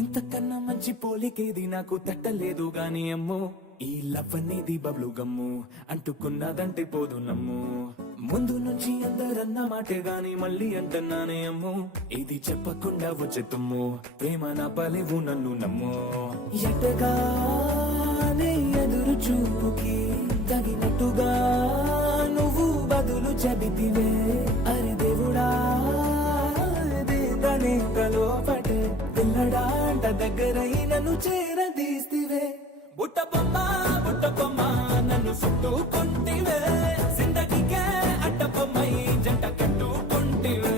ఇంతకన్నా మంచి పోలికేది నాకు తట్టలేదు గాని అమ్మో, ఈ లవ్ అనేది బబ్లు గమ్ము, అంటుకున్నదంటే పోదు నమ్ము. ముందు నుంచి అందరన్న మాటే గాని మళ్ళీ అంటున్నానే అమ్ము, ఇది చెప్పకుండా వచ్చే తుమ్ము, ప్రేమ నా పలేవు నన్ను నమ్ము. ఎటగానే ఎదురు చూపుకి తగినట్టుగా నువ్వు బదులు చెబితివే, అరే దేవుడా లోపటే పిల్లడాంట దగ్గరై నన్ను చేరదీస్తివే. బుట్ట బొమ్మ నన్ను చుట్టుకుంటివే, జిందగీకే అడ్డ బొమ్మై జంట కట్టుకుంటివే.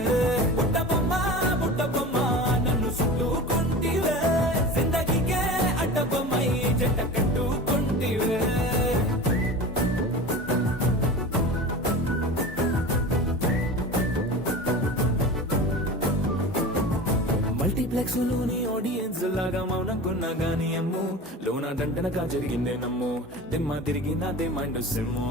బుట్ట బొమ్మ నన్ను చుట్టుకుంటివే, జిందగీకే అడ్డ బొమ్మై జంట కట్టుకుంటివే. మల్టీప్లెక్స్ లోని ఆడియన్స్ లాగా మౌనంకున్నా గానీ అమ్ము, లోన దండనగా జరిగిందే నమ్ము, దిమ్మ తిరిగి నాదే మైండ్ సిమ్ము.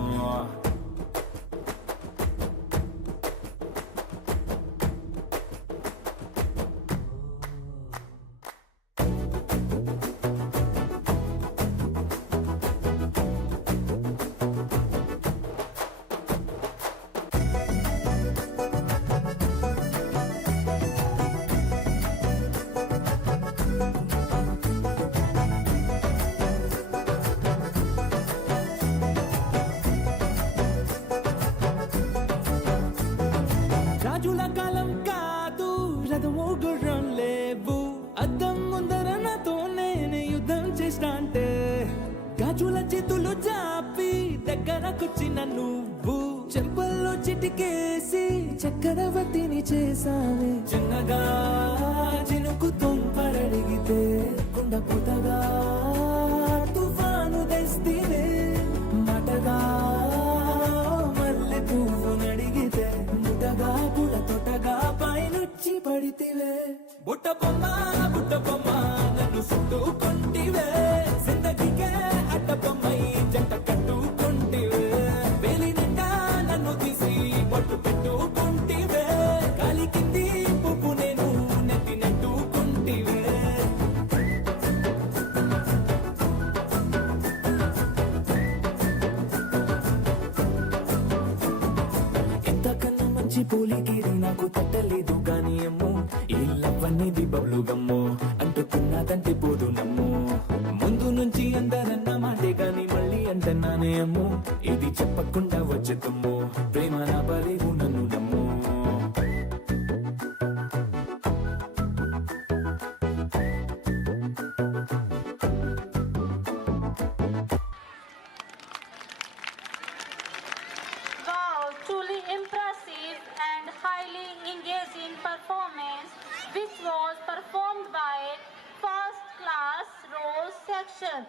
రాజుల కాలం కాదు, రథము గుర్రం లేవు, అద్దం ముందర నాతో నేను యుద్ధం చేస్తా అంటే, గాజుల చేతులు చాపి దగ్గరకొచ్చిన నువ్వు, చెంపల్లో చిటికేసి చక్రవర్తిని చేసావే. చిన్నగా చినుకు తుంపరడిగితే కుండ పుతగా తుఫాను తెస్తేనే, మాటగా మల్లె పువ్వు నడిగితే ముటగా పుడ తొటగా పైనుచ్చి పడితివే. బుట్ట బొమ్మ నన్ను చుట్టుకుంటివే, జిందగీకే అడ్డ బొమ్మై జంట కట్టుకుంటివే. వేలి నిండా నన్ను తీసి పట్టు పెట్టుకుంటివే, గాలి కింది పువ్వు నేను నెత్తి నెట్టుకుంటివే. ఇంతకన్నా మంచి పోలికేది నాకు తట్టలేదు గాని అమ్ము, ఈ లవ్ అనేది బబ్లు గమ్ము, అంటుకున్నదంటే పోదు నమ్ము. ముందు నుంచి అందరన్న మాటే గాని మళ్ళీ అంటున్నానే అమ్ము, ఇది చెప్పకుండా వచ్చే తుమ్ము, ప్రేమ నా పలేవు నన్ను నమ్ము. Wow, truly impressive and highly engaging performance which was performed by First Class Rose Section.